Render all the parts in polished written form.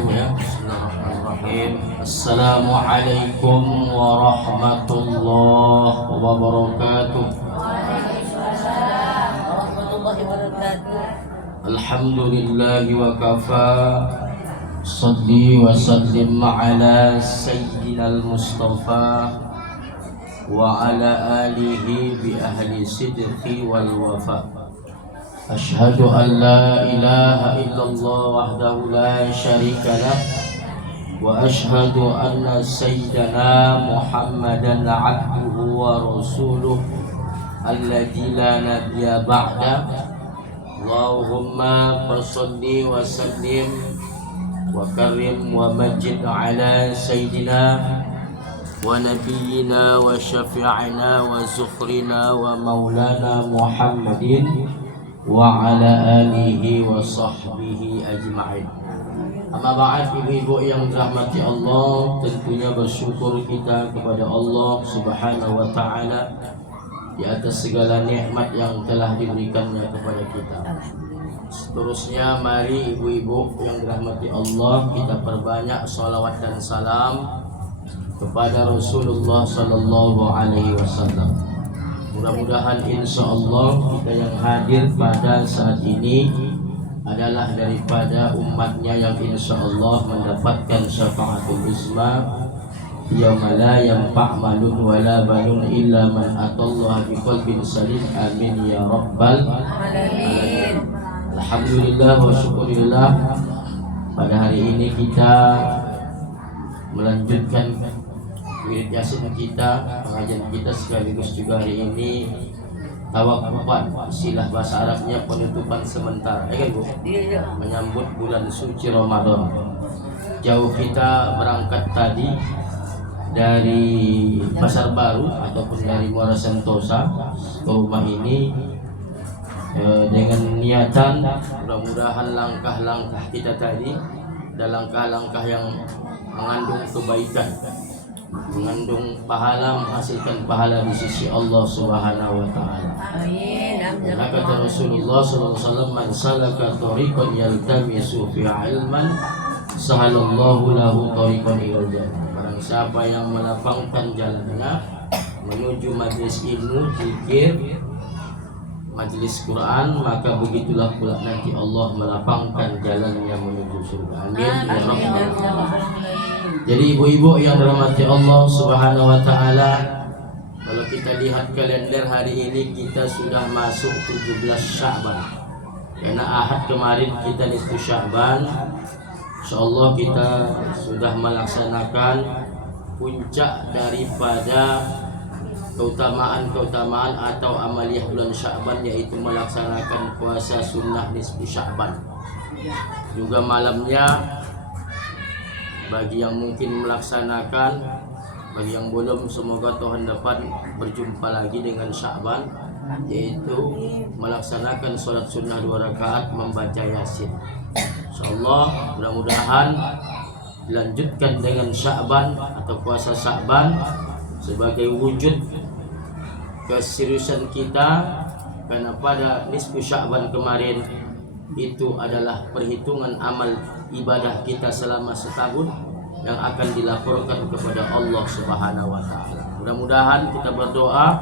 Ibu ya. Bismillahirrahmanirrahim. Assalamualaikum warahmatullahi wabarakatuh. Waalaikumsalam warahmatullahi wabarakatuh. Alhamdulillahi wa kafa. Salli wa sallim ala sayyidinal Mustafa wa ala alihi bi ahli sidqi wal wafa. Ashhadu an la ilaha illallah wahdahu la syarika lah wa ashhadu anna sayyidana Muhammadan abduhu wa rasuluh alladzi la nabiyya ba'da. Allahumma salli wa sallim wa karim wa majid ala sayyidina wa nabiyyina wa syafi'ina wa zukhrina wa maulana Muhammadin wa ala alihi wa sahbihi ajma'in. Amma ba'd, ibu-ibu yang dirahmati Allah, tentunya bersyukur kita kepada Allah Subhanahu wa taala di atas segala nikmat yang telah diberikannya kepada kita. Seterusnya mari ibu-ibu yang dirahmati Allah, kita perbanyak salawat dan salam kepada Rasulullah sallallahu alaihi wasallam. Mudah-mudahan insya Allah kita yang hadir pada saat ini adalah daripada umatnya yang insya Allah mendapatkan syafaatul uzma yauma la yanfa' malun wala banun illa man atallaha biqalbin salim. Amin ya rabbal alamin. Alhamdulillah wa syukurillah, pada hari ini kita melanjutkan wirid yasin kita, pengajian kita, sekaligus juga hari ini tawakufan, istilah bahasa Arabnya penutupan sementara, ya kan Bu? Menyambut bulan suci Ramadan. Jauh kita berangkat tadi dari Pasar Baru ataupun dari Muara Sentosa ke rumah ini dengan niatan mudah-mudahan langkah-langkah kita tadi adalah langkah-langkah yang mengandung kebaikan, mengandung pahala, menghasilkan pahala di sisi Allah Subhanahu wa taala. Amin. Karena kata Rasulullah sallallahu alaihi wasallam, "Man salaka tariqan yaltamisu fi 'ilman, sahalallahu lahu tariqan ilal jannah." Barang siapa yang melapangkan jalannya menuju majelis ilmu, zikir, majelis Quran, maka begitulah pula nanti Allah melapangkan jalannya menuju surga. Amin ya rabbal alamin. Jadi ibu-ibu yang dirahmati Allah Subhanahu wa taala, kalau kita lihat kalender hari ini kita sudah masuk 17 Sya'ban. Karena Ahad kemarin kita nisfu Sya'ban. Insyaallah kita sudah melaksanakan puncak daripada keutamaan atau amaliyah bulan Sya'ban, yaitu melaksanakan puasa sunnah nisfu Sya'ban. Juga malamnya bagi yang mungkin melaksanakan, bagi yang belum, semoga Tuhan dapat berjumpa lagi dengan Sya'ban, yaitu melaksanakan sholat sunnah 2 rakaat membaca Yasin. Insyaallah mudah-mudahan dilanjutkan dengan Sya'ban atau puasa Sya'ban sebagai wujud keseriusan kita, karena pada nisfu Sya'ban kemarin itu adalah perhitungan amal ibadah kita selama setahun yang akan dilaporkan kepada Allah Subhanahu wa taala. Mudah-mudahan kita berdoa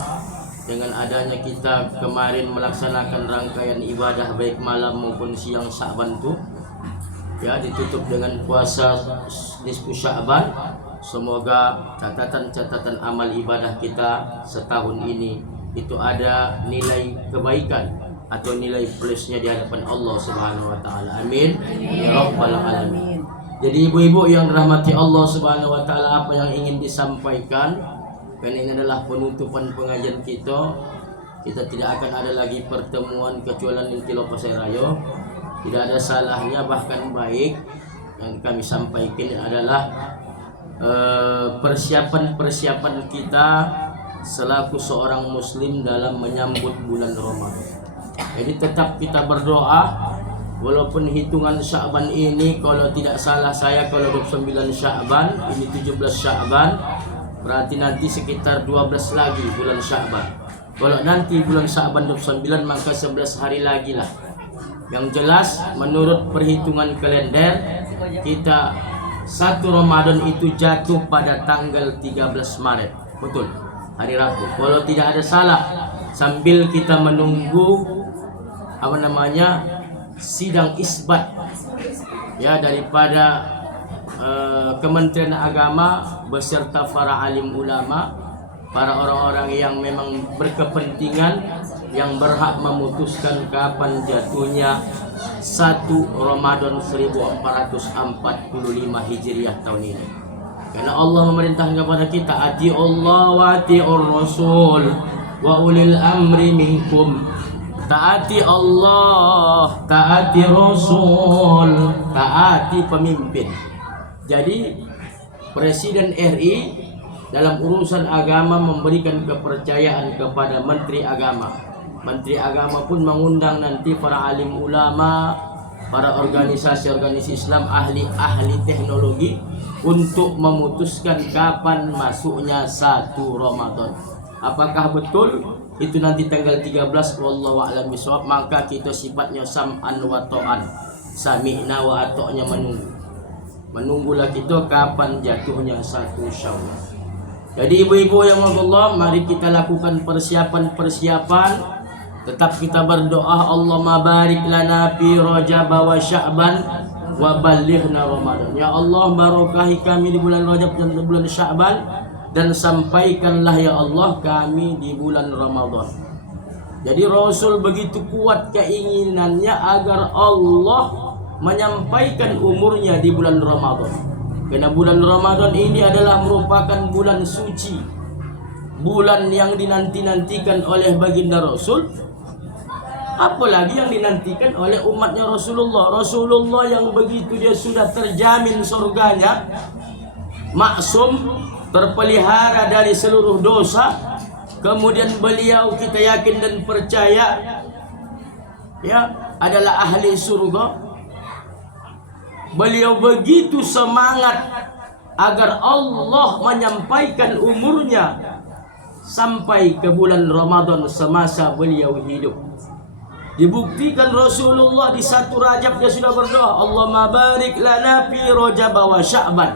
dengan adanya kita kemarin melaksanakan rangkaian ibadah baik malam maupun siang Sya'ban itu, ya, ditutup dengan puasa nisfu Sya'ban. Semoga catatan-catatan amal ibadah kita setahun ini itu ada nilai kebaikan atau nilai plusnya di hadapan Allah Subhanahu wa taala. Amin ya rabbal alamin. Jadi ibu-ibu yang dirahmati Allah Subhanahu wa taala, apa yang ingin disampaikan, karena ini adalah penutupan pengajian kita. Kita tidak akan ada lagi pertemuan kecuali nanti lepas raya. Tidak ada salahnya, bahkan baik yang kami sampaikan adalah persiapan kita selaku seorang muslim dalam menyambut bulan Ramadan. Jadi tetap kita berdoa, walaupun hitungan Sya'ban ini kalau tidak salah saya, kalau 29 Sya'ban, ini 17 Sya'ban, berarti nanti sekitar 12 lagi bulan Sya'ban. Kalau nanti bulan Sya'ban 29, maka 11 hari lagi lah Yang jelas menurut perhitungan kalender kita 1 Ramadan itu jatuh pada tanggal 13 Maret. Betul, hari Rabu. Kalau tidak ada salah, sambil kita menunggu sidang isbat ya daripada Kementerian Agama beserta para alim ulama, para orang-orang yang memang berkepentingan yang berhak memutuskan kapan jatuhnya 1 Ramadan 1445 Hijriah tahun ini. Karena Allah memerintahkan kepada kita, ati Allah wa ati'ur Rasul wa ulil amri minkum. Taati Allah, taati Rasul, taati pemimpin. Jadi Presiden RI dalam urusan agama memberikan kepercayaan kepada Menteri Agama. Menteri Agama pun mengundang nanti para alim ulama, para organisasi-organisasi Islam, ahli-ahli teknologi untuk memutuskan kapan masuknya 1 Ramadan. Apakah betul itu nanti tanggal 13? Wallahu a'lam bishawab. Maka kita sifatnya sam'an wa ta'an, sami'na wa ata'nya menunggulah kita kapan jatuhnya 1 Syawal. Jadi ibu-ibu yang Allah, mari kita lakukan persiapan. Tetap kita berdoa, Allahumma barik lana fi Rajab wa Sya'ban wa balighna Ramadan. Ya Allah, barakahi kami di bulan Rajab dan di bulan Sya'ban, dan sampaikanlah ya Allah kami di bulan Ramadan. Jadi Rasul begitu kuat keinginannya agar Allah menyampaikan umurnya di bulan Ramadan. Karena bulan Ramadan ini adalah merupakan bulan suci, bulan yang dinanti-nantikan oleh baginda Rasul, apalagi yang dinantikan oleh umatnya Rasulullah. Rasulullah yang begitu dia sudah terjamin surganya, maksum, terpelihara dari seluruh dosa. Kemudian beliau kita yakin dan percaya ya adalah ahli surga. Beliau begitu semangat agar Allah menyampaikan umurnya sampai ke bulan Ramadan semasa beliau hidup. Dibuktikan Rasulullah di 1 Rajab dia sudah berdoa, Allahumma barik lana fi Rajab wa Sya'ban.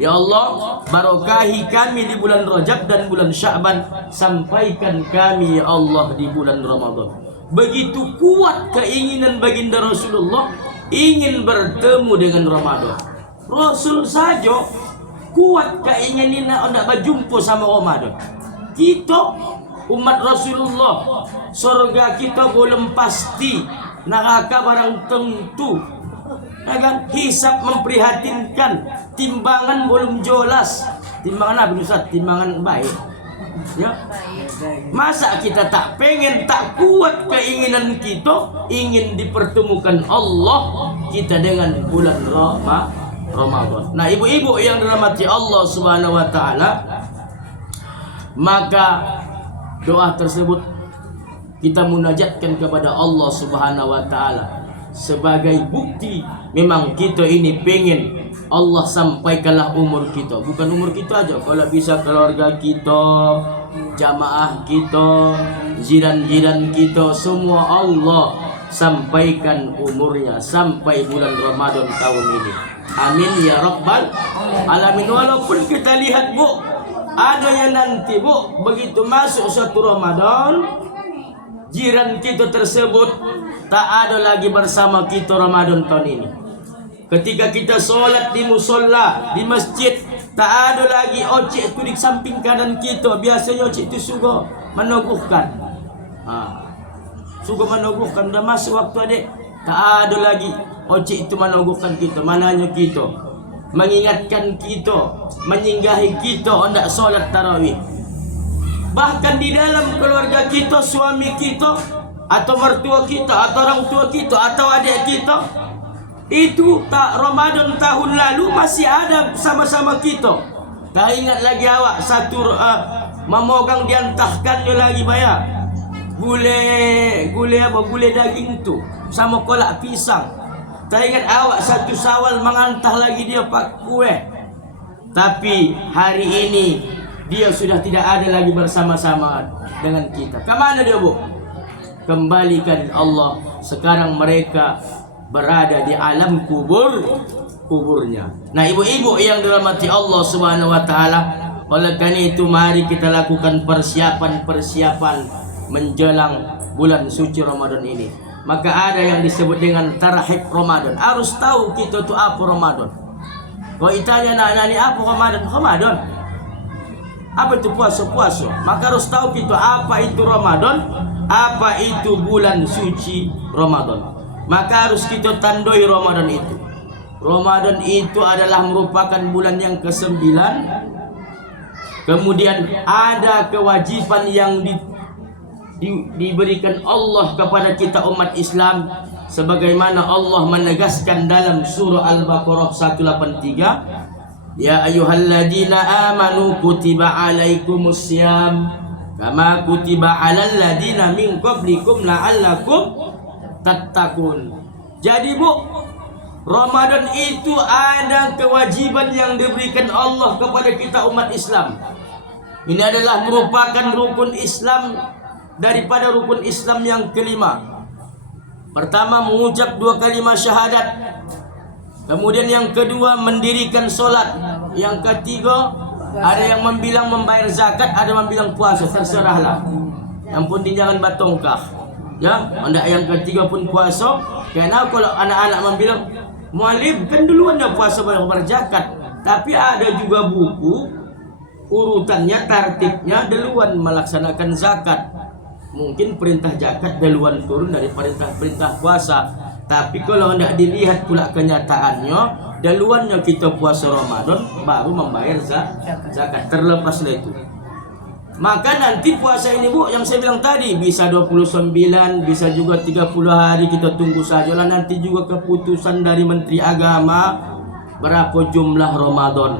Ya Allah, barakahi kami di bulan Rajab dan bulan Sya'ban, sampaikan kami ya Allah di bulan Ramadan. Begitu kuat keinginan baginda Rasulullah ingin bertemu dengan Ramadan. Rasul saja kuat keinginan nak berjumpa sama Ramadan. Kita umat Rasulullah, surga kita belum pasti, neraka barang tentu. Kan hisab memprihatinkan, timbangan belum jelas. Timbangan apa Ustaz? Timbangan baik. Ya. Masa kita tak pengen, tak kuat keinginan kita ingin dipertemukan Allah kita dengan bulan Ramadan. Nah, ibu-ibu yang dirahmati Allah Subhanahu wa taala, maka doa tersebut kita munajatkan kepada Allah Subhanahu wa taala sebagai bukti memang kita ini pengen Allah sampaikanlah umur kita. Bukan umur kita aja, kalau bisa keluarga kita, jamaah kita, jiran-jiran kita, semua Allah sampaikan umurnya sampai bulan Ramadan tahun ini. Amin ya rabbal alamin. Walaupun kita lihat Bu, ada yang nanti Bu begitu masuk 1 Ramadan, jiran kita tersebut tak ada lagi bersama kita Ramadan tahun ini. Ketika kita sholat di musola, di masjid, tak ada lagi ojek itu di samping kanan kita. Biasanya ojek itu suka meneguhkan, suka meneguhkan. Dah masuk waktu adik, tak ada lagi ojek itu meneguhkan kita. Mananya kita mengingatkan kita, menyinggahi kita hendak sholat tarawih. Bahkan di dalam keluarga kita, suami kita atau mertua kita atau orang tua kita atau adik kita, itu tak Ramadan tahun lalu masih ada sama-sama kita. Tak ingat lagi awak satu memogang diantahkannya lagi bayar gulai daging tu sama kolak pisang. Tak ingat awak satu Syawal mengantah lagi dia pak kue. Tapi hari ini dia sudah tidak ada lagi bersama-sama dengan kita. Kemana dia Bu? kembalikan Allah. Sekarang mereka berada di alam kuburnya. Nah, ibu-ibu yang dirahmati Allah Subhanahu wa taala, oleh karena itu mari kita lakukan persiapan menjelang bulan suci Ramadan ini. Maka ada yang disebut dengan tarhib Ramadan. Harus tahu kita tu apa Ramadan. Kalau ditanya anak-anak ni apa Ramadan? Ramadan. Apa itu puasa? Maka harus tahu kita apa itu Ramadan, apa itu bulan suci Ramadan. Maka harus kita tandai Ramadan itu. Ramadan itu adalah merupakan bulan yang ke-9. Kemudian ada kewajiban yang diberikan Allah kepada kita umat Islam, sebagaimana Allah menegaskan dalam surah Al-Baqarah 183, ya ayyuhalladzina amanu kutiba alaikumus syiyam kama kutiba alal ladzina min qablikum la'allakum tattaqun. Jadi Bu, Ramadan itu ada kewajiban yang diberikan Allah kepada kita umat Islam. Ini adalah merupakan rukun Islam daripada rukun Islam yang kelima. Pertama, mengucap 2 kalimat syahadat. Kemudian yang kedua, mendirikan solat. Yang ketiga, ada yang membilang membayar zakat, ada yang membilang puasa, terserahlah. Yang penting jangan batongkah. Ya, anda yang ketiga pun puasa. Karena kalau anak-anak membilang, mualim kan duluan dah puasa bayar zakat. Tapi ada juga buku urutannya, tertibnya duluan melaksanakan zakat. Mungkin perintah zakat duluan turun dari perintah puasa. Tapi kalau hendak dilihat pula kenyataannya, duluannya kita puasa Ramadan baru membayar zakat. Terlepaslah itu. Maka nanti puasa ini Bu, yang saya bilang tadi, bisa 29, bisa juga 30 hari, kita tunggu sajalah nanti juga keputusan dari Menteri Agama berapa jumlah Ramadan.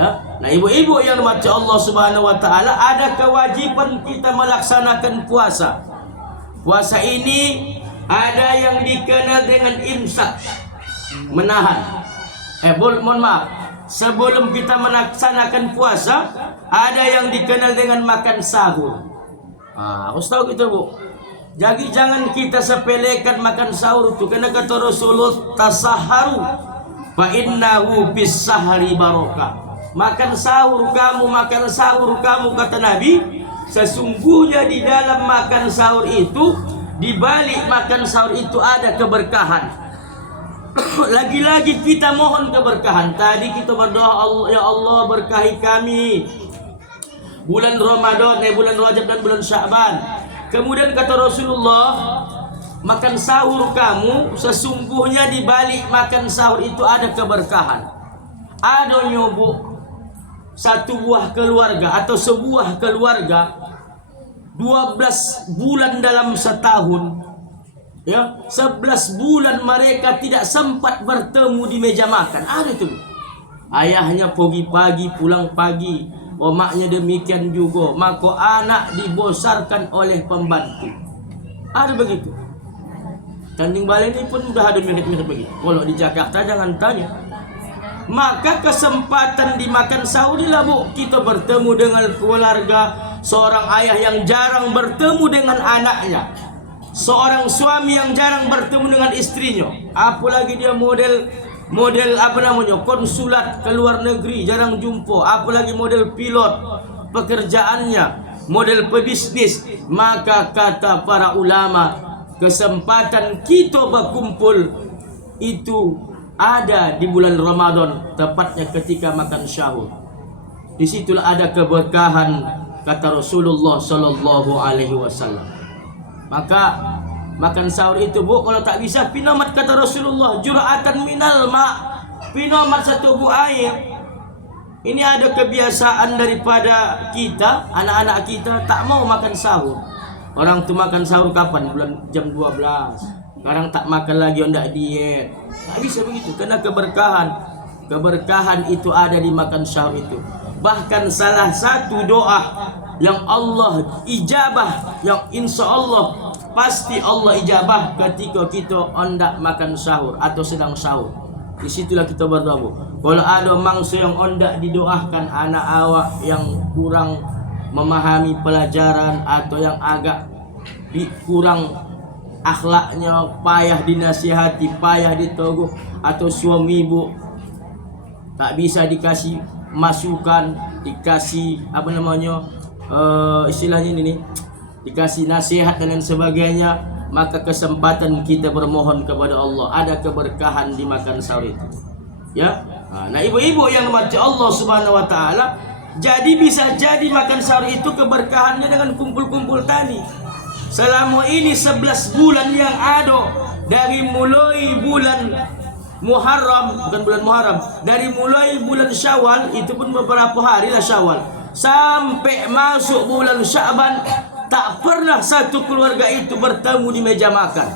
Ya? Nah, ibu-ibu yang dirahmati Allah Subhanahu wa taala, ada kewajiban kita melaksanakan puasa. Puasa ini ada yang dikenal dengan imsak, menahan. Mohon maaf. Sebelum kita melaksanakan puasa, ada yang dikenal dengan makan sahur. Harus tahu kita Bu. Jadi jangan kita sepelekan makan sahur itu, karena kata Rasulullah, tasaharu fa innahu bis sahri barakah. Makan sahur kamu, kata Nabi, sesungguhnya di dalam makan sahur itu, di balik makan sahur itu ada keberkahan. Lagi-lagi kita mohon keberkahan. Tadi kita berdoa, ya Allah berkahi kami bulan Ramadan, bulan Rajab dan bulan Sya'ban. Kemudian kata Rasulullah, makan sahur kamu, sesungguhnya di balik makan sahur itu ada keberkahan. Ada nyobu satu buah keluarga atau sebuah keluarga 12 bulan dalam setahun, ya, 11 bulan mereka tidak sempat bertemu di meja makan. Ada itu. Ayahnya pergi pagi, pulang pagi. Maknya demikian juga. Maka anak dibesarkan oleh pembantu. Ada begitu. Tanjung Balai ini pun sudah ada mirip-mirip begitu. Kalau di Jakarta jangan tanya. Maka kesempatan dimakan sahur inilah Bu, kita bertemu dengan keluarga. Seorang ayah yang jarang bertemu dengan anaknya, seorang suami yang jarang bertemu dengan istrinya, apalagi dia model konsulat ke luar negeri, jarang jumpa, apalagi model pilot pekerjaannya, model pebisnis. Maka kata para ulama, kesempatan kita berkumpul itu ada di bulan Ramadan, tepatnya ketika makan sahur. Disitulah ada keberkahan, kata Rasulullah sallallahu alaihi wasallam. Maka makan sahur itu Bu, kalau tak bisa pinomat, kata Rasulullah, jur'atan minal ma', pinomat satu buah air. Ini ada kebiasaan daripada kita, anak-anak kita tak mau makan sahur. Orang tu makan sahur kapan? Bulan jam 12. Sekarang tak makan lagi, hendak diet. Tak bisa begitu, karena keberkahan itu ada di makan sahur itu. Bahkan salah satu doa yang Allah ijabah, yang insya Allah pasti Allah ijabah ketika kita hendak makan sahur atau sedang sahur. Disitulah kita berdoa. Kalau ada mangsa yang hendak didoakan, anak awak yang kurang memahami pelajaran atau yang agak kurang akhlaknya, payah dinasihati, payah ditegur, atau suami ibu tak bisa dikasih masukan, dikasih istilahnya ini nih, dikasih nasihat dan lain sebagainya, maka kesempatan kita bermohon kepada Allah, ada keberkahan di makan sahur itu. Ya. Nah, ibu-ibu yang dirahmati Allah Subhanahu wa taala, jadi bisa jadi makan sahur itu keberkahannya dengan kumpul-kumpul tadi. Selama ini 11 bulan yang ada, dari mulai bulan Muharram, bukan bulan Muharram, dari mulai bulan Syawal, itu pun beberapa hari lah Syawal, sampai masuk bulan Sya'ban, tak pernah satu keluarga itu bertemu di meja makan.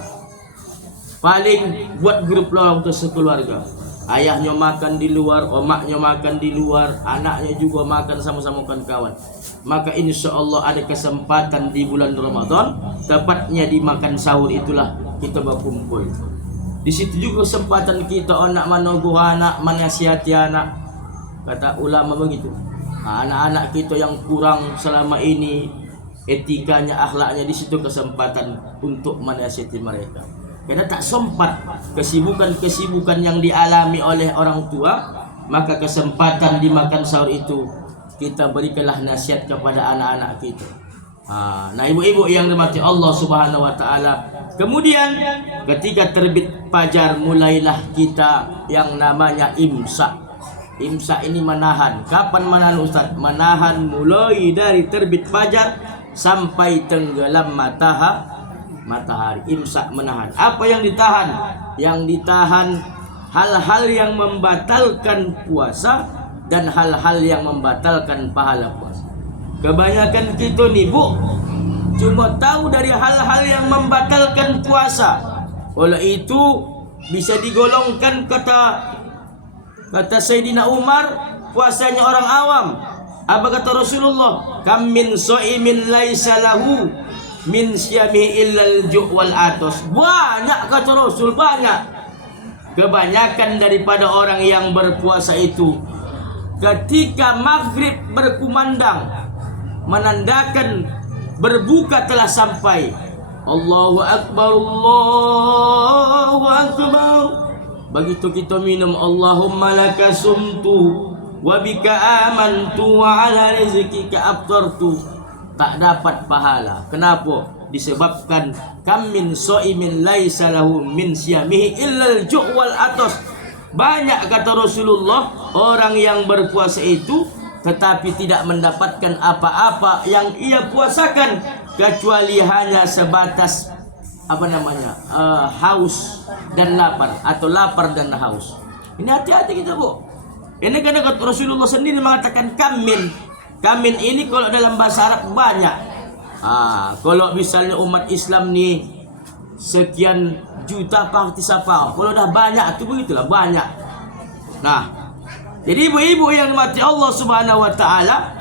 Paling buat grup lah untuk sekeluarga. Ayahnya makan di luar, omaknya makan di luar, anaknya juga makan sama-sama kawan-kawan. Maka insya Allah ada kesempatan di bulan Ramadan, tepatnya di makan sahur itulah kita berkumpul. Di situ juga kesempatan kita nak menogoh anak, menasihati anak. Kata ulama begitu. Anak-anak kita yang kurang selama ini etikanya, akhlaknya, di situ kesempatan untuk menasihati mereka. Karena tak sempat kesibukan-kesibukan yang dialami oleh orang tua, maka kesempatan di makan sahur itu kita berikanlah nasihat kepada anak-anak kita. Nah, ibu-ibu yang dirahmati Allah Subhanahu wa taala, kemudian ketika terbit fajar mulailah kita yang namanya imsak. Imsak ini menahan. Kapan menahan Ustaz? Menahan mulai dari terbit fajar sampai tenggelam matahari. Imsak menahan. Apa yang ditahan? Yang ditahan hal-hal yang membatalkan puasa dan hal-hal yang membatalkan pahala puasa. Kebanyakan kita nih Bu, cuma tahu dari hal-hal yang membatalkan puasa. Oleh itu bisa digolongkan kata Sayyidina Umar, puasanya orang awam. Apa kata Rasulullah? Kam min shaimin laisa lahu min siyamihi illal ju' wal atos. Banyak kata Rasul, banyak. Kebanyakan daripada orang yang berpuasa itu ketika maghrib berkumandang menandakan berbuka telah sampai. Allahu Akbar, Allahu Akbar. Begitu kita minum, Allahumma laka sumtu wa bika amantu wa ala rizqika aftartu, tak dapat pahala. Kenapa? Disebabkan kam min shaimin laisa lahu min siyamihi illal ju' wal atas. Banyak kata Rasulullah orang yang berpuasa itu tetapi tidak mendapatkan apa-apa yang ia puasakan kecuali hanya sebatas haus dan lapar, atau lapar dan haus. Ini hati-hati kita Bu. Ini karena Rasulullah sendiri mengatakan kamin. Kamin ini kalau dalam bahasa Arab banyak. Kalau misalnya umat Islam nih sekian juta partisipasi, kalau dah banyak itu begitulah banyak. Nah, jadi ibu-ibu yang dimati Allah Subhanahu wa taala,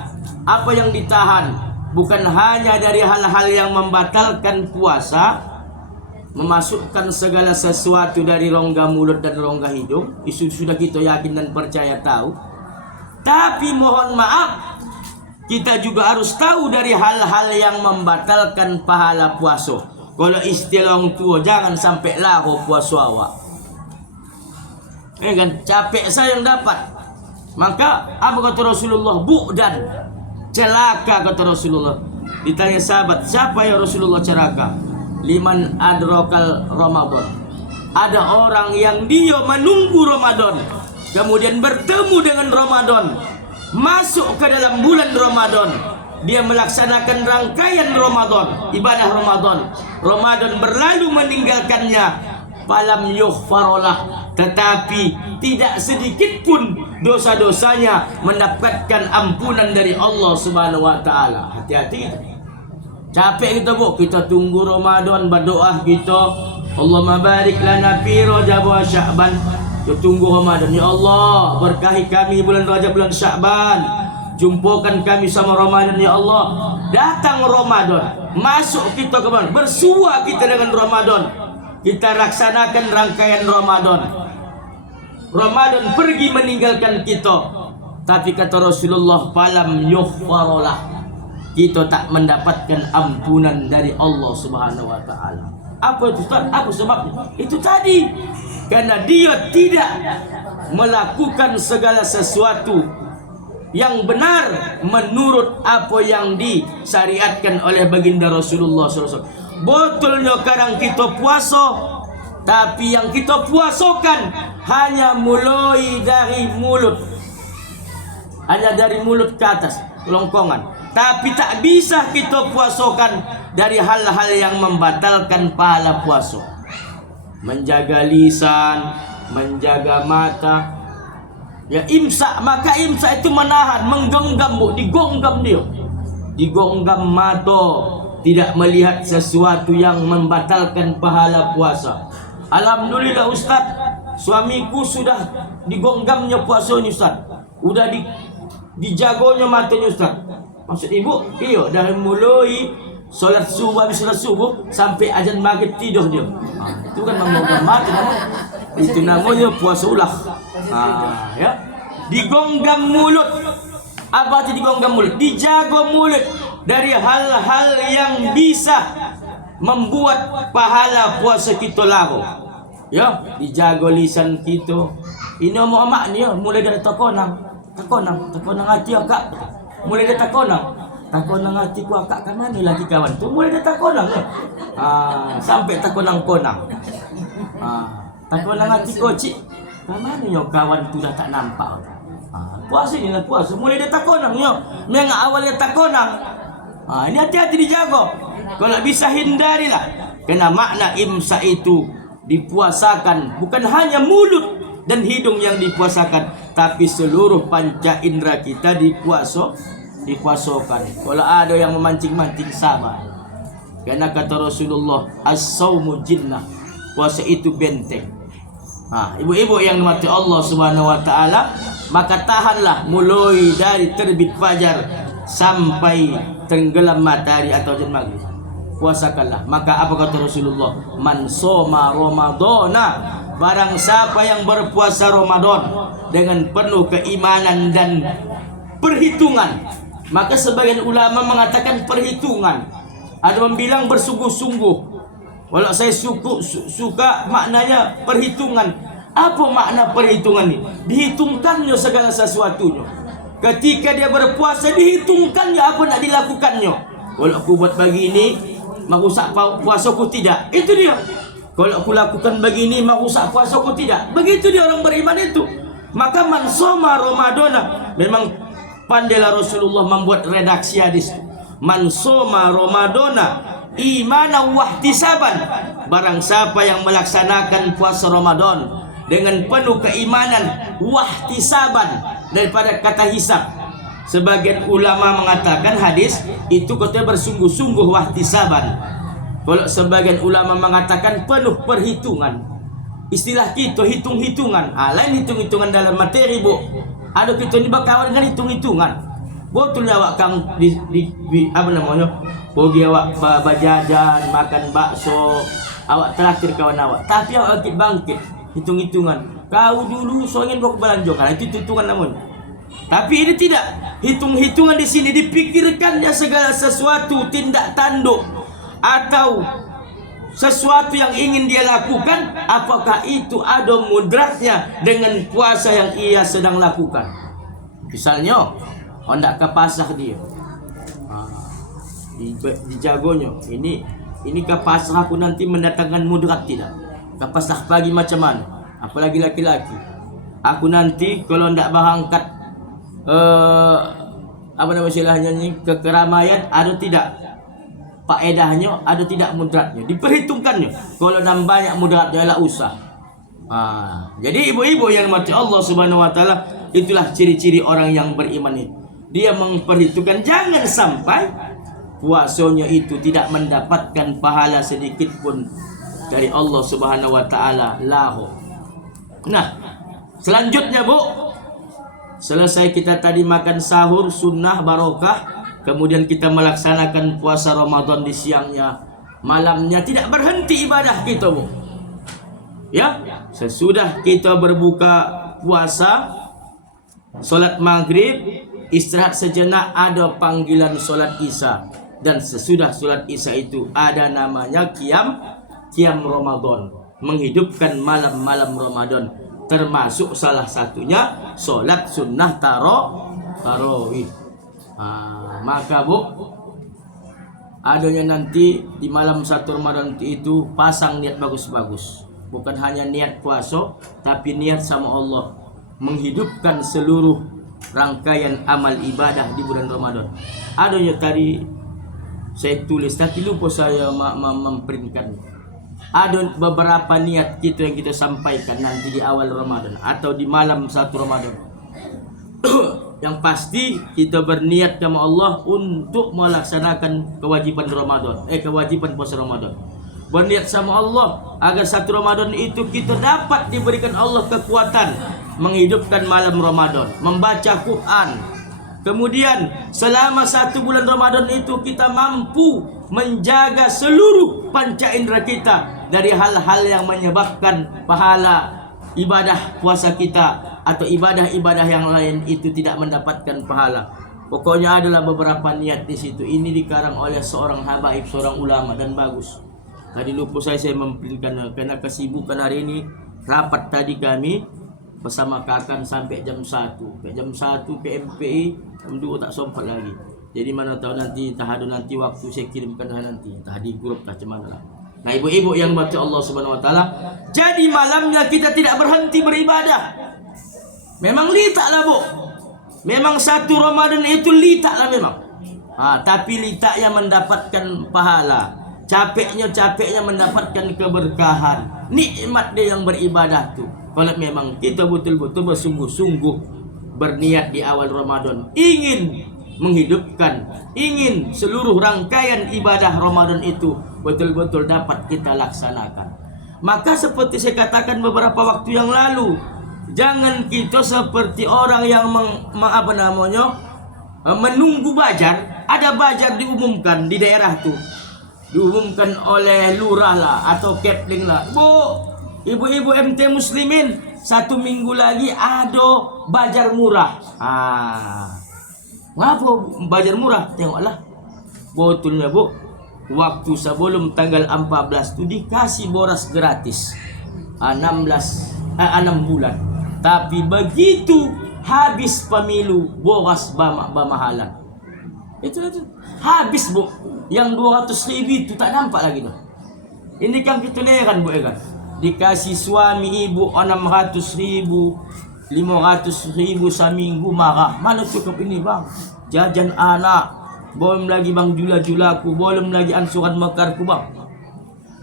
apa yang ditahan bukan hanya dari hal-hal yang membatalkan puasa, memasukkan segala sesuatu dari rongga mulut dan rongga hidung, itu sudah kita yakin dan percaya tahu. Tapi mohon maaf, kita juga harus tahu dari hal-hal yang membatalkan pahala puasa. Kalau istilah orang tua, jangan sampai lahu puasa awak. Kan capek saya yang dapat. Maka apa kata Rasulullah? Bu'dan, celaka kata Rasulullah. Ditanya sahabat, siapa ya Rasulullah celaka? Liman adrokal Ramadan. Ada orang yang dia menunggu Ramadan, kemudian bertemu dengan Ramadan, masuk ke dalam bulan Ramadan, dia melaksanakan rangkaian Ramadan, ibadah Ramadan berlalu meninggalkannya, falam yughfarolah, tetapi tidak sedikit pun dosa-dosanya mendapatkan ampunan dari Allah Subhanahu wa taala. Hati-hati kita. Capek kita Bu, kita tunggu Ramadan, berdoa kita, Allahumma barik lana fi Rajab wa Sya'ban. Kita tunggu Ramadan, ya Allah, berkahi kami bulan Rajab, bulan Sya'ban. Jumpakan kami sama Ramadan ya Allah. Datang Ramadan, masuk kita ke mana? Bersua kita dengan Ramadan. Kita laksanakan rangkaian Ramadan. Ramadan pergi meninggalkan kita. Tapi kata Rasulullah, falam yughfarolah, kita tak mendapatkan ampunan dari Allah Subhanahu wa taala. Apa itu Ustaz? Apa sebabnya? Itu tadi. Karena dia tidak melakukan segala sesuatu yang benar menurut apa yang disyariatkan oleh baginda Rasulullah SAW. Betulnya kadang kita puasa, tapi yang kita puasakan hanya mulai dari mulut, hanya dari mulut ke atas, longkongan. Tapi tak bisa kita puasakan dari hal-hal yang membatalkan pahala puasa. Menjaga lisan, menjaga mata, ya imsak. Maka imsak itu menahan, menggenggam, digonggam dia, digonggam mata, tidak melihat sesuatu yang membatalkan pahala puasa. Alhamdulillah Ustaz, suamiku sudah digonggamnya puasanya Ustaz, udah dijagonya matanya Ustaz. Maksud ibu, iya, dari mulai solat subuh, habis solat subuh sampai azan maghrib tidur dia. Itu kan menggonggam mata namanya. Itu namanya puasa ulah. Ya. Digonggam mulut. Apa itu digonggam mulut? Dijaga mulut dari hal-hal yang bisa membuat pahala puasa kita larut. Ya, dijaga lisan kita. Ini omong mak ni, mulai dari takonang hati akak. Mulai dari takonang hati ku akak kan mana lagi kawan tu, mulai dari takonang ya. Sampai takonang hati ku cik. Kan mana yo kawan tu dah tak nampak. Puasa ni lah puasa. Mulai dari takonang yo. Memang awalnya takonang. Ini hati-hati dijaga. Kalau bisa hindarilah. Karena makna imsak itu dipuasakan bukan hanya mulut dan hidung yang dipuasakan, tapi seluruh panca indera kita dipuasakan. Kalau ada yang memancing-mancing, sabar. Karena kata Rasulullah, as-saumu jinnah, puasa itu benteng. Ibu-ibu yang dimati Allah Subhanahu wa taala, maka tahanlah mulai dari terbit fajar sampai tenggelam matahari atau azan maghrib. Puasakanlah. Maka apa kata Rasulullah? Man soma Ramadana, barang siapa yang berpuasa Ramadan dengan penuh keimanan dan perhitungan. Maka sebagian ulama mengatakan perhitungan. Ada yang bilang bersungguh-sungguh. Walau saya suka maknanya perhitungan. Apa makna perhitungan ini? Dihitungkannya segala sesuatunya. Ketika dia berpuasa, dihitungkannya apa nak dilakukannya. Kalau aku buat begini, merusak puasaku tidak. Itu dia. Kalau aku lakukan begini, merusak puasaku tidak. Begitu dia orang beriman itu. Maka man soma Ramadana, memang pandailah Rasulullah membuat redaksi hadis. Man soma Ramadana imana wahtisaban, barang siapa yang melaksanakan puasa Ramadan dengan penuh keimanan, wahtisaban daripada kata hisab. Sebagian ulama mengatakan hadis itu katanya bersungguh-sungguh wahtisaban. Kalau sebagian ulama mengatakan penuh perhitungan. Istilah kita hitung-hitungan. Lain hitung-hitungan dalam materi, Bu. Ada kita ni berkawan dengan hitung-hitungan. Betulnya awak kang di apa namanya? Pergi awak berjajan, makan bakso, awak traktir kawan awak. Tapi awak bangkit hitung-hitungan. Kau dulu soalnya bawa belanja. Itu hitungan namanya. Tapi ini tidak. Hitung-hitungan di sini dipikirkannya segala sesuatu tindak tanduk atau sesuatu yang ingin dia lakukan, apakah itu ada mudaratnya dengan puasa yang ia sedang lakukan. Misalnya hendak ke pasar dia, dijagonya ini ke pasar aku nanti mendatangkan mudarat tidak. Ke pasar pagi macam mana, apalagi laki-laki, aku nanti kalau hendak berangkat apa nama istilahnya ni, ke keramaian, ada tidak faedahnya, ada tidak mudaratnya, diperhitungkannya. Kalau dan banyak mudaratnya lah usah. Jadi ibu-ibu yang mati Allah Subhanahu wa taala, itulah ciri-ciri orang yang beriman itu. Dia memperhitungkan jangan sampai puasanya itu tidak mendapatkan pahala sedikit pun dari Allah Subhanahu wa taala lahu. Nah, selanjutnya Bu, selesai kita tadi makan sahur sunnah barokah, kemudian kita melaksanakan puasa Ramadan di siangnya, malamnya tidak berhenti ibadah kita, Bu. Ya, sesudah kita berbuka puasa, solat maghrib, istirahat sejenak, ada panggilan solat Isya. Dan sesudah solat Isya itu ada namanya Qiyam Ramadan, menghidupkan malam-malam Ramadan. Termasuk salah satunya solat sunnah tarawih. Maka Bu, adanya nanti di malam 1 Ramadan itu pasang niat bagus-bagus. Bukan hanya niat puasa, tapi niat sama Allah menghidupkan seluruh rangkaian amal ibadah di bulan Ramadan. Adanya tadi saya tulis, tapi lupa saya memprintkan. Ada beberapa niat kita yang kita sampaikan nanti di awal Ramadan atau di malam 1 Ramadan. Yang pasti kita berniat sama Allah untuk melaksanakan kewajiban Ramadan, kewajiban puasa Ramadan. Berniat sama Allah agar 1 Ramadan itu kita dapat diberikan Allah kekuatan menghidupkan malam Ramadan, membaca Quran. Kemudian selama 1 bulan Ramadan itu kita mampu menjaga seluruh panca indera kita dari hal-hal yang menyebabkan pahala ibadah puasa kita atau ibadah-ibadah yang lain itu tidak mendapatkan pahala. Pokoknya adalah beberapa niat di situ. Ini dikarang oleh seorang habaib, seorang ulama, dan bagus. Tadi lupa saya memprintkan karena kesibukan hari ini. Rapat tadi kami bersama Kakan sampai jam 1. Jam 1 PMPI, jam 2 tak sempat lagi. Jadi mana tahu nanti nanti waktu saya kirimkan nanti entah di grup tak macam mana lah. Nah, ibu-ibu yang baca Allah Subhanahu wa taala, jadi malamnya kita tidak berhenti beribadah. Memang litaklah Bu. Memang 1 Ramadan itu litaklah memang. Tapi litaknya mendapatkan pahala. Capeknya mendapatkan keberkahan. Nikmat dia yang beribadah tuh. Kalau memang kita betul-betul bersungguh-sungguh berniat di awal Ramadan, ingin menghidupkan, ingin seluruh rangkaian ibadah Ramadan itu betul-betul dapat kita laksanakan. Maka seperti saya katakan beberapa waktu yang lalu, jangan kita seperti orang yang menunggu bajar. Ada bajar diumumkan di daerah tuh, diumumkan oleh lurah lah atau kepling lah. Bu, ibu-ibu MT muslimin, 1 minggu lagi ada bajar murah. Ngapa bajar murah? Tengoklah. Betulnya Bu, waktu sebelum tanggal 14 itu dikasih boras gratis 6 bulan. Tapi begitu habis pemilu, boras bamahalan. Itu habis Bu. Yang 200.000 itu tak nampak lagi tuh. Ini kan kita kan Bu kan. Dikasih suami ibu 600.000, 500.000 seminggu, marah. Mana cukup ini Bang? Jajan anak, belum lagi Bang jula-julaku, belum lagi ansuran mekarku Bang.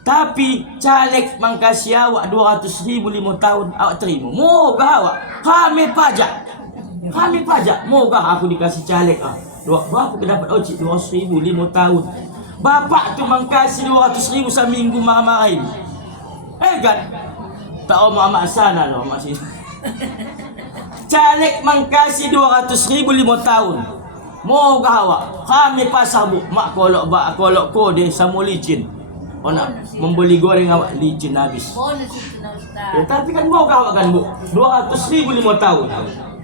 Tapi caleg mangkasih awak 200.000 5 tahun, awak terima. Mogah awak. Kami pajak. Mogah aku dikasih caleg. Berapa dapat ojek 200.000 5 tahun. Bapak tu mangkasih 200.000 seminggu, marah-marahin. Kan? Tak mak sana loh, mak sini. Caleg mangkasih 200.000 5 tahun. Mogah awak. Kami pasah Bu. Mak kolok kode sama licin. Nak membeli goreng awak licin habis. Tapi kan mogah awak kan Bu. 200.000 5 tahun.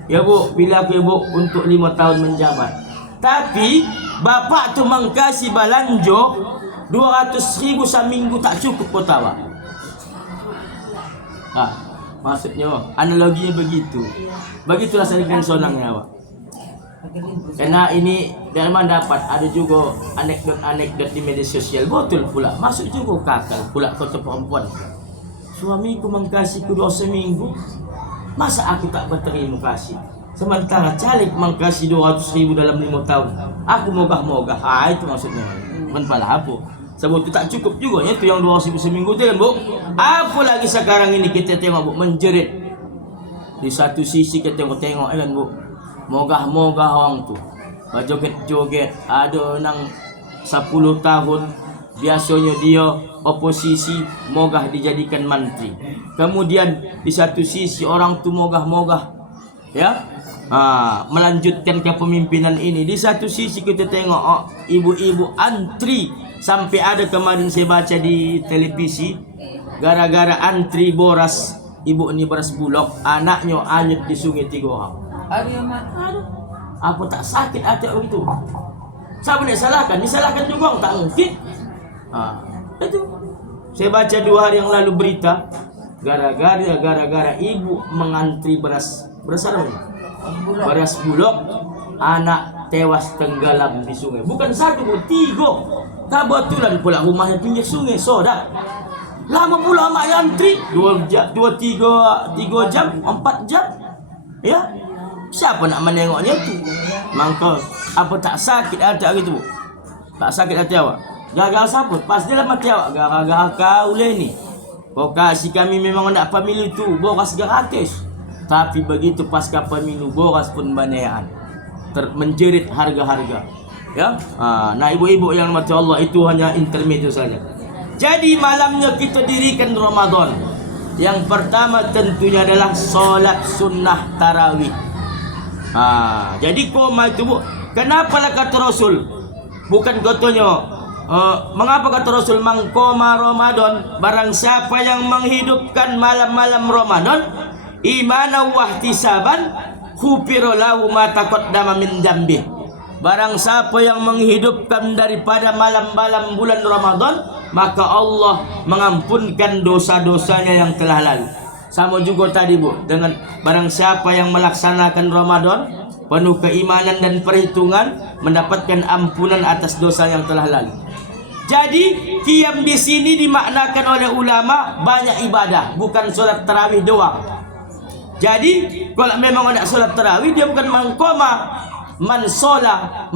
Ya Bu, bila aku Bu untuk 5 tahun menjabat. Tapi bapak tu mangkasih balanjo 200.000 seminggu tak cukup kota awak. Maksudnya analoginya begitu. Begitulah saya sonangnya awak. Karena ini dalam dapat ada juga anekdot di media sosial. Betul pula, masuk juga kakak pula kota perempuan. Suamiku mengkasihku 2 seminggu, masa aku tak berterima kasih? Sementara caleg mengkasih 200.000 dalam 5 tahun. Aku mogah-mogah. Itu maksudnya. Bukan pala apa. Sebab itu tak cukup juga ya, itu yang 200.000 seminggu itu kan Bu. Apalagi sekarang ini kita tengok Bu, menjerit. Di satu sisi kita tengok kan Bu, mogah-mogah orang tu, joget-joget. Ada nang 10 tahun biasanya dia oposisi, mogah dijadikan menteri. Kemudian di satu sisi orang tu mogah-mogah ya, melanjutkan kepemimpinan ini. Di satu sisi kita tengok ibu-ibu antri. Sampai ada kemarin saya baca di televisi, gara-gara antri boras, ibu ini beras bulog, anaknya anyut di sungai 3 orang. Apa tak sakit hati begitu? Siapa nak salahkan? Disalahkan juga tak mungkin. Itu. Saya baca 2 hari yang lalu berita gara-gara ibu mengantri beras apa ini? Beras bulog, anak tewas tenggelam di sungai. Bukan 1, 3. Kebetulan pula rumahnya pinggir sungai, dah. Lama pula mak antri 2 jam, 3 jam, 4 jam. Ya. Siapa nak menengoknya tu? Mangko apa tak sakit hati gitu, Bu? Tak sakit hati awak. Gagal siapa? Pasti dalam hati awak gara-gara kau ni. Kau kasih kami memang nak pemilu tu, boras gratis. Tapi begitu pasca pemilu boras pun banyakan. Menjerit harga-harga. Ya. Nah ibu-ibu yang mati Allah itu hanya intermezzo saja. Jadi malamnya kita dirikan Ramadan. Yang pertama tentunya adalah solat sunnah tarawih. Jadi koma itu, Bu. Kenapa lah kata Rasul? Bukan katanya mengapa kata Rasul mangkoma Ramadan, barang siapa yang menghidupkan malam-malam Ramadan imanan wa ihtisaban ghufira lahu ma taqaddama min dzambi. Barang siapa yang menghidupkan daripada malam-malam bulan Ramadan, maka Allah mengampunkan dosa-dosanya yang telah lalu. Sama juga tadi, Bu, dengan barang siapa yang melaksanakan Ramadan penuh keimanan dan perhitungan mendapatkan ampunan atas dosa yang telah lalu. Jadi qiyam di sini dimaknakan oleh ulama banyak ibadah, bukan solat tarawih doang. Jadi kalau memang ada solat tarawih, dia bukan mangkoma man sola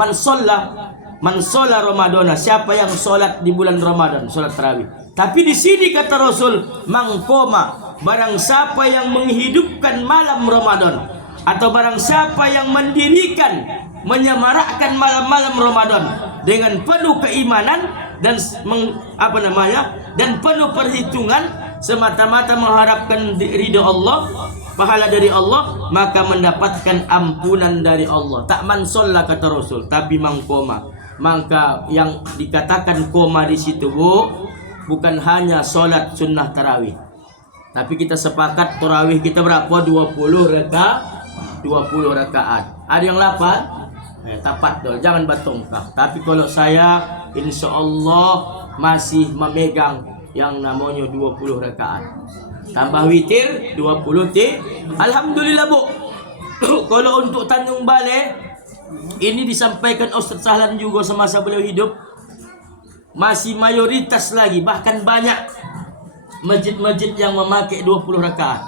Ramadana, siapa yang solat di bulan Ramadan, solat tarawih. Tapi di sini kata Rasul mangkoma, barang siapa yang menghidupkan malam Ramadan, atau barang siapa yang mendirikan, menyemarakkan malam-malam Ramadan dengan penuh keimanan dan dan penuh perhitungan semata-mata mengharapkan ridha Allah, pahala dari Allah, maka mendapatkan ampunan dari Allah. Tak mansolla kata Rasul, tapi mangkoma. Maka yang dikatakan koma di situ, Bu, bukan hanya solat sunnah tarawih. Tapi kita sepakat tarawih kita berapa? 20 rakaat. Ada yang 8? Tapat dol, jangan batongkah. Tapi kalau saya insya Allah masih memegang yang namanya 20 rakaat. Tambah witir 20 Alhamdulillah, Bu. Kalau untuk Tanjung Balai, ini disampaikan Ustaz Sahlan juga semasa beliau hidup, masih mayoritas lagi, bahkan banyak masjid-masjid yang memakai 20 rakaat.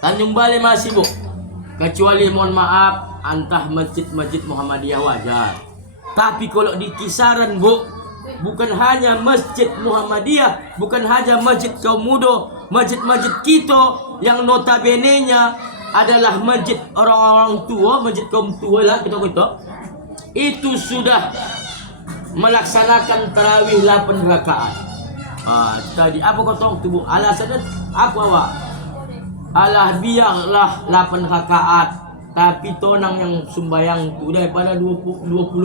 Tanjung Balai masih, Bu. Kecuali mohon maaf, antah masjid-masjid Muhammadiyah wajar. Tapi kalau di kisaran, Bu, bukan hanya masjid Muhammadiyah, bukan hanya masjid kaum muda, masjid-masjid kita yang notabene-nya adalah masjid orang-orang tua, masjid kaum tua lah kita, itu sudah melaksanakan tarawih 8 rakaat. Tadi apa kata tu, Bu? Alasannya apa, Wak? Alah biarlah 8 rakaat, tapi tonang yang sembayang tu daripada 20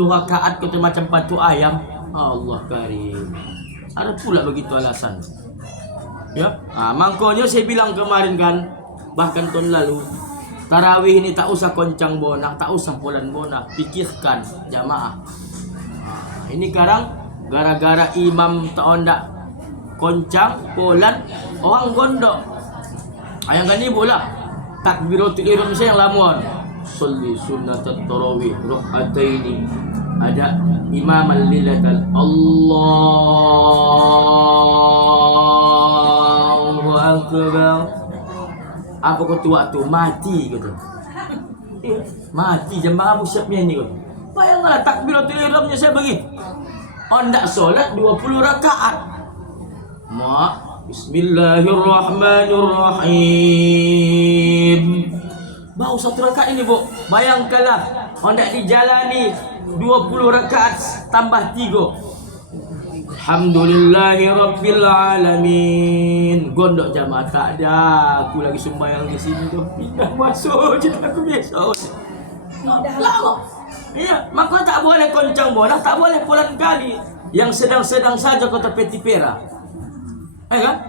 rakaat kata macam patuk ayam. Allah karim. Ada pula begitu alasan. Ya, makanya saya bilang kemarin kan, bahkan tahun lalu, tarawih ini tak usah koncang bonak, tak usah polan bonak, pikirkan jamaah. Ini sekarang gara-gara imam tak ondak koncang polan, orang gondok. Yang kan ibu lah takbiratul ihram saya yang lamuan sholli sunnatat tarawih rak'ataini, ada imam al-lilatal Allahu akbar. Apa ketua tu mati gitu, mati jemaah musyabnya ni gitu. Bayanglah takbiratul ihramnya saya bagi ondak solat 20 rakaat. Bismillahirrahmanirrahim. Bau 1 rakaat ini, Bu. Bayangkanlah hendak dijalani 20 rakaat tambah 3. Alhamdulillahirabbil alamin. Gondok jamaah tak ada. Aku lagi sembahyang di sini tu. Pindah masuk je aku biasa. Lama. Iya, maka tak boleh koncang bola, tak boleh polan kali. Yang sedang-sedang saja kata peti pera. Kan?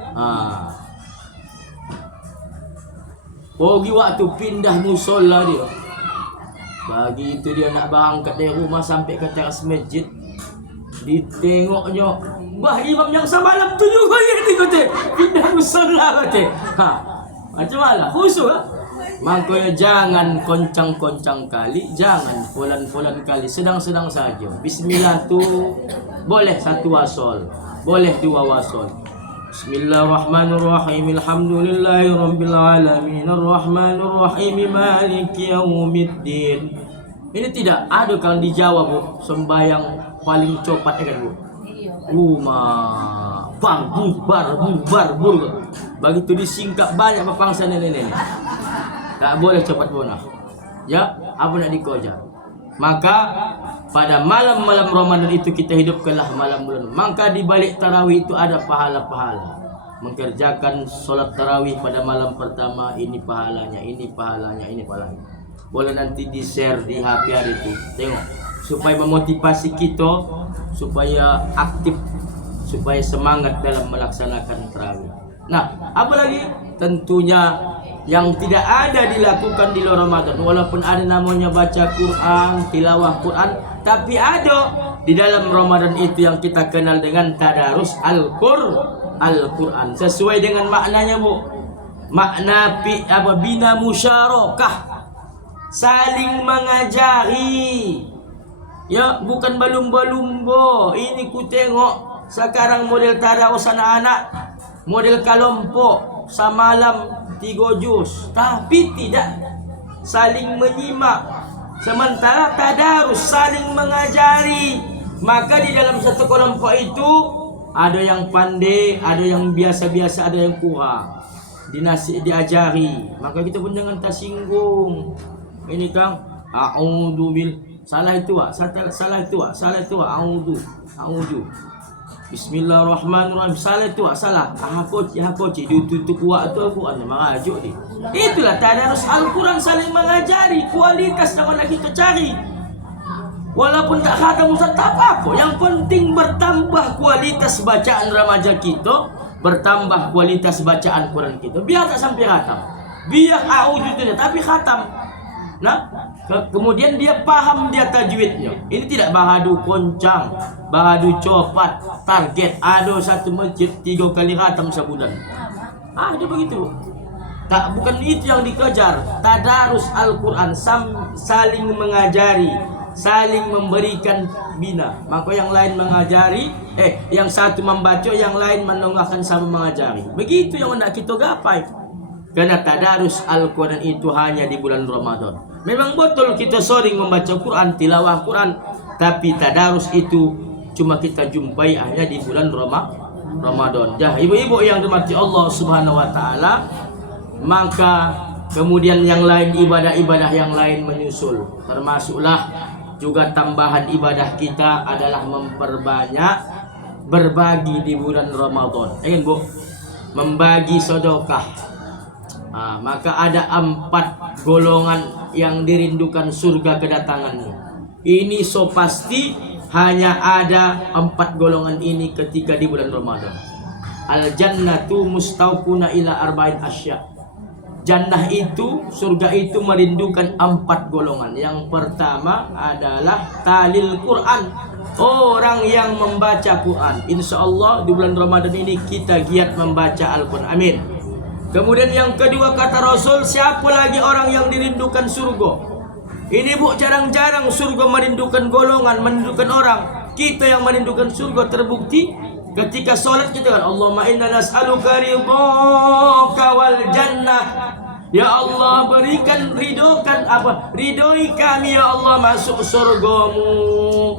Pergi waktu pindah musola dia. Bagi itu dia nak berangkat dari rumah sampai ke teras masjid. Ditengoknya, bah imam yang semalam tu juga yang tengok pindah musola kata. Macam mana? Khusus lah. Makanya jangan koncang-koncang kali, jangan fulan-fulan kali, sedang-sedang saja. Bismillah tu boleh satu wasol, boleh dua wasol. Bismillahirrahmanirrahim. Alhamdulillahirabbil alamin. Arrahmanirrahim. Maliki yaumiddin. Ini tidak ada kalau dijawab bu, sembayang paling cepat kan bu. Bang bubar. Begitu disingkat banyak bangsa nenek. Tak boleh cepat punah. Ya, apa nak dikojar? Maka pada malam-malam Ramadan itu kita hidupkanlah malam bulan. Maka di balik tarawih itu ada pahala-pahala. Mengerjakan solat tarawih pada malam pertama, ini pahalanya, ini pahalanya, ini pahalanya. Boleh nanti di-share di HP hari itu. Tengok, supaya memotivasi kita, supaya aktif, supaya semangat dalam melaksanakan tarawih. Nah, apa lagi? Tentunya yang tidak ada dilakukan di luar Ramadan. Walaupun ada namanya baca Quran, tilawah Quran, tapi ada di dalam Ramadan itu yang kita kenal dengan tadarus Al-Quran. Sesuai dengan maknanya bu. Makna bina musyarakah, saling mengajari. Ya, bukan balumba-lumba. Ini ku tengok sekarang model tadarus anak-anak, model kelompok samalam 3 juz, tapi tidak saling menyimak. Sementara tadarus saling mengajari. Maka di dalam satu kelompok itu ada yang pandai, ada yang biasa-biasa, ada yang kurang. Diajari. Maka kita pun jangan tersinggung. Ini Kang, a'udzu bil salah itu ah, salah itu ah, a'udzu. Bismillahirrahmanirrahim. Salah tu salah. Hakoci ditutup kuat tu Al-Quran merajuk ni. Itulah tadarus Al-Quran, saling mengajari. Kualitas yang nak kita cari. Walaupun tak khatam ustaz tak apa. Yang penting bertambah kualitas bacaan remaja kita, bertambah kualitas bacaan Quran kita. Biar tak sampai khatam. Biar a'udzu tu tapi khatam. Nah, kemudian dia paham dia tajwidnya. Ini tidak bahadu koncang, bahadu copat, target ada satu masjid 3 kali khatam sebulan. Ada begitu. Tak, bukan itu yang dikejar. Tadarus Al-Quran, saling mengajari, saling memberikan bina. Maka yang lain mengajari, yang satu membaca, yang lain menongahkan sama mengajari. Begitu yang hendak kita gapai. Karena tadarus Al-Quran itu hanya di bulan Ramadan. Memang betul kita sering membaca Quran, tilawah Quran, tapi tadarus itu cuma kita jumpai hanya di bulan Ramadan. Dah, ibu-ibu yang dirahmati Allah Subhanahu wa taala, maka kemudian yang lain, ibadah-ibadah yang lain menyusul. Termasuklah juga tambahan ibadah kita adalah memperbanyak berbagi di bulan Ramadan. Ingin Bu, membagi sedekah. Maka ada 4 golongan yang dirindukan surga kedatangannya. Ini so pasti hanya ada 4 golongan ini ketika di bulan Ramadan. Al-jannatu mustauquna ila arba'in asya. Jannah itu, surga itu merindukan 4 golongan. Yang pertama adalah talil Quran, orang yang membaca Quran. Insya Allah di bulan Ramadan ini kita giat membaca Al-Quran. Amin. Kemudian yang kedua kata Rasul, siapa lagi orang yang dirindukan surga? Ini Bu, jarang-jarang surga merindukan golongan, merindukan orang. Kita yang merindukan surga terbukti ketika solat kita kan, Allahumma inna nas'aluka ridhaka wal jannah. Ya Allah, berikan ridhoi kami ya Allah masuk surgamu.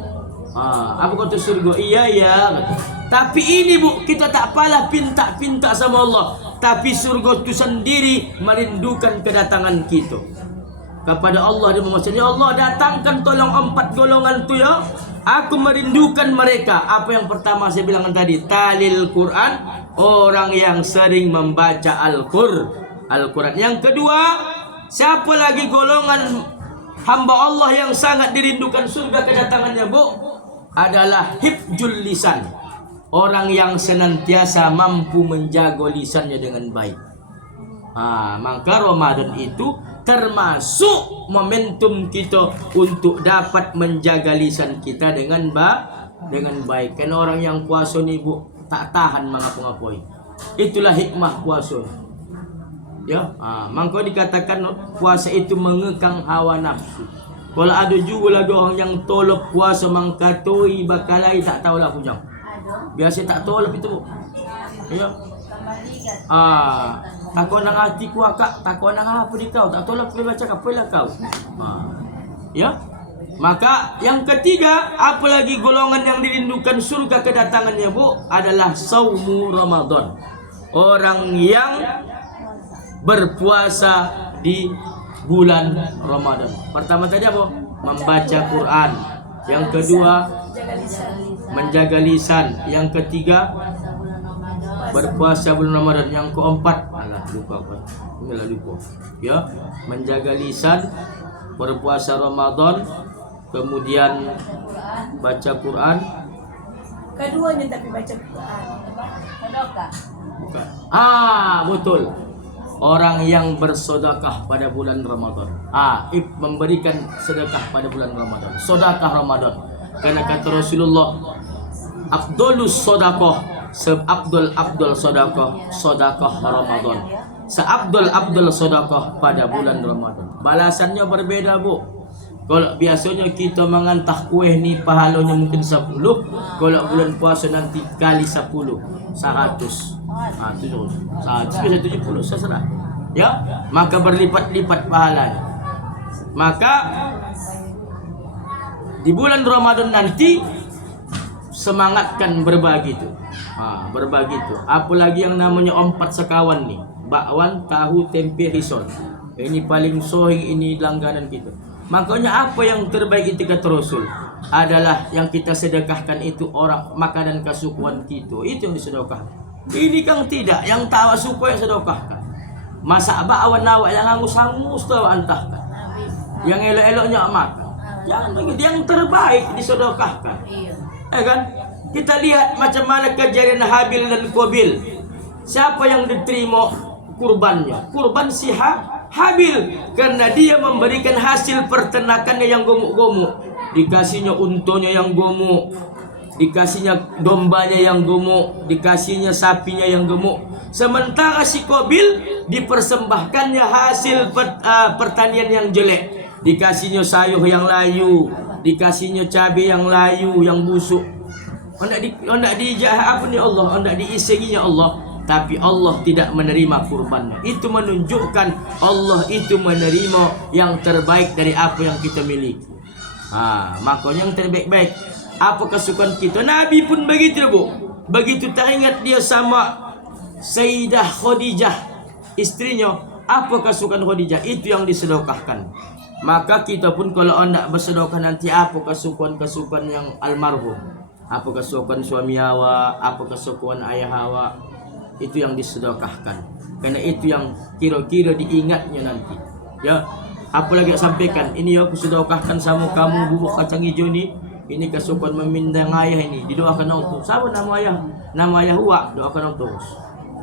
Apa kata surga? Iya. Tapi ini Bu, kita tak palah pinta-pinta sama Allah. Tapi surga itu sendiri merindukan kedatangan kita kepada Allah. Dia memohon, ya Allah datangkan tolong 4 golongan tu ya. Aku merindukan mereka. Apa yang pertama saya bilang tadi? Talil Quran, orang yang sering membaca Al-Quran. Yang kedua, siapa lagi golongan hamba Allah yang sangat dirindukan surga kedatangannya Bu? Adalah hifdzul lisan. Orang yang senantiasa mampu menjaga lisannya dengan baik. Maka Ramadan itu termasuk momentum kita untuk dapat menjaga lisan kita dengan baik. Karena orang yang puasa ni bu tak tahan mengapa-ngapai. Itulah hikmah puasa. Ya, maka dikatakan puasa itu mengekang hawa nafsu. Kalau ada juga lagi orang yang tolak puasa mangkatoi bakalai tak tahulah pujang. Biasa tak tolak itu bu. Ya. Takut nang hati ku akak, takut nang apa di kau, tak tolak boleh baca kapelah kau. Ya. Maka yang ketiga, apalagi golongan yang dirindukan surga kedatangannya bu adalah saumu Ramadan. Orang yang berpuasa di bulan Ramadan. Pertama tadi apa? Membaca Quran. Yang kedua, menjaga lisan. Yang ketiga, berpuasa bulan Ramadan. Yang keempat, lupa. Ya, menjaga lisan, berpuasa Ramadan, kemudian baca Quran. Keduanya tapi baca Quran. Bukan. Betul. Orang yang bersedekah pada bulan Ramadan. Memberikan sedekah pada bulan Ramadan. Sedekah Ramadan. Karena kata Rasulullah, Abdulus sedekah, seabdul sedekah Ramadan. Seabdul sedekah pada bulan Ramadan. Balasannya berbeda bu. Kalau biasanya kita mengantah kuih ni pahalanya mungkin 10. Kalau bulan puasa nanti kali 10, 100. 170 seserah. Ya, maka berlipat-lipat pahalanya. Maka di bulan Ramadan nanti semangatkan berbagi itu. Berbagi itu. Apalagi yang namanya ompat sekawan nih. Bakwan, tahu, tempe, risol. Ini paling sohing, ini langganan kita. Makanya apa yang terbaik itu kata Rasul adalah yang kita sedekahkan itu orang makanan kesukuan kita. Itu yang disedekahkan. Ini kan tidak, yang tawa suku yang sedekahkan. Masak bakwan awak yang hangus-hangus tu antahkan. Yang elok-eloknya makan. Jangan begitu, yang terbaik disedekahkan. Kan? Kita lihat macam mana kejadian Habil dan Qabil. Siapa yang diterima kurbannya? Kurban si Habil, karena dia memberikan hasil peternakannya yang gemuk-gemuk. Dikasihnya untonya yang gemuk, dikasihnya dombanya yang gemuk, dikasihnya sapinya yang gemuk. Sementara si Qabil dipersembahkannya hasil pertanian yang jelek. Dikasihnya sayur yang layu, dikasihnya cabai yang layu, yang busuk. Hendak dijah apa ni Allah, hendak diisenginya Allah. Tapi Allah tidak menerima kurbannya. Itu menunjukkan Allah itu menerima yang terbaik dari apa yang kita miliki. Makanya yang terbaik-baik apa kesukaan kita. Nabi pun begitu bu. Begitu teringat dia sama Sayyidah Khadijah, istrinya, apa kesukaan Khadijah, itu yang disedekahkan. Maka kita pun kalau hendak bersedekah nanti apa kesukaan yang almarhum, apa kesukaan suami awak, apa kesukaan ayah awak, itu yang disedekahkan. Karena itu yang kira-kira diingatnya nanti. Ya, apalagi sampaikan, ini aku sedekahkan sama kamu bubuk kacang hijau ni. Ini kesukaan memindang ayah ini, didoakan untuk. Sama nama ayah? Nama ayah Wak, doakan untuk.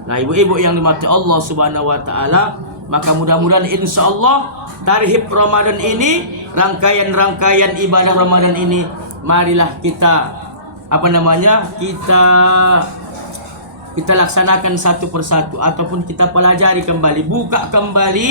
Nah, ibu-ibu yang dimati Allah Subhanahu wa taala, maka mudah-mudahan insyaallah tarhib Ramadan ini, rangkaian-rangkaian ibadah Ramadan ini, marilah kita kita laksanakan satu persatu ataupun kita pelajari kembali, buka kembali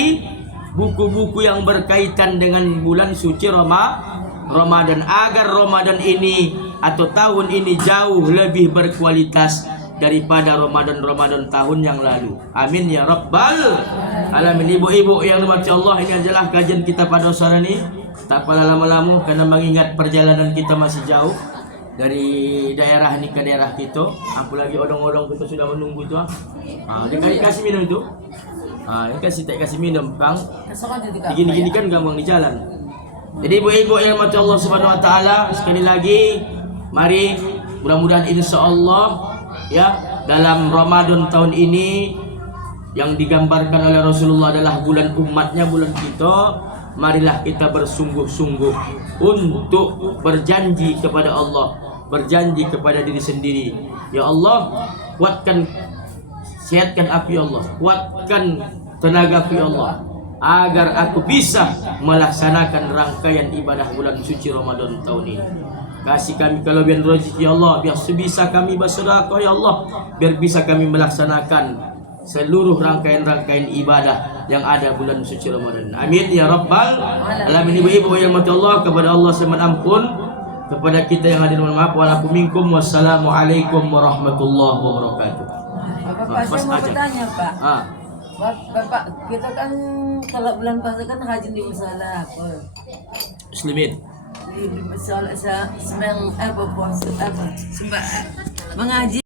buku-buku yang berkaitan dengan bulan suci Ramadan, agar Ramadan ini atau tahun ini jauh lebih berkualitas daripada Ramadan tahun yang lalu. Amin ya rabbal alamin. Ibu-ibu yang dirahmati Allah, ini adalah kajian kita pada sore ini. Tak payah lama-lama karena mengingat perjalanan kita masih jauh dari daerah ini ke daerah kita. Apalagi odong-odong kita sudah menunggu itu. Dia kasih minum itu. Tak kasih minum, Bang. Gini-gini kan gampang di jalan. Jadi ibu-ibu yang dirahmati Allah Subhanahu wa taala, sekali lagi mari mudah-mudahan insyaallah ya dalam Ramadan tahun ini yang digambarkan oleh Rasulullah adalah bulan umatnya, bulan kita. Marilah kita bersungguh-sungguh untuk berjanji kepada Allah, berjanji kepada diri sendiri. Ya Allah, kuatkan, sehatkan api Allah, kuatkan tenagaku ya Allah, agar aku bisa melaksanakan rangkaian ibadah bulan suci Ramadan tahun ini. Kasih kami kelebihan rezeki ya Allah, biar sebisa kami bersedekah ya Allah, biar bisa kami melaksanakan seluruh rangkaian-rangkaian ibadah yang ada bulan suci Ramadan. Amin ya rabbal alamin. Ibu-ibu yang mati Allah, kepada Allah saya mohon ampun, kepada kita yang hadir mohon maaf. Waalaikumsalam. Wassalamualaikum warahmatullahi wabarakatuh. Bapak, saya mau bertanya Pak. Bapak, kita kan kalau bulan puasa kan haji di musola apa? Muslimin. Di musola sembahyang apa puasa apa? Mengaji.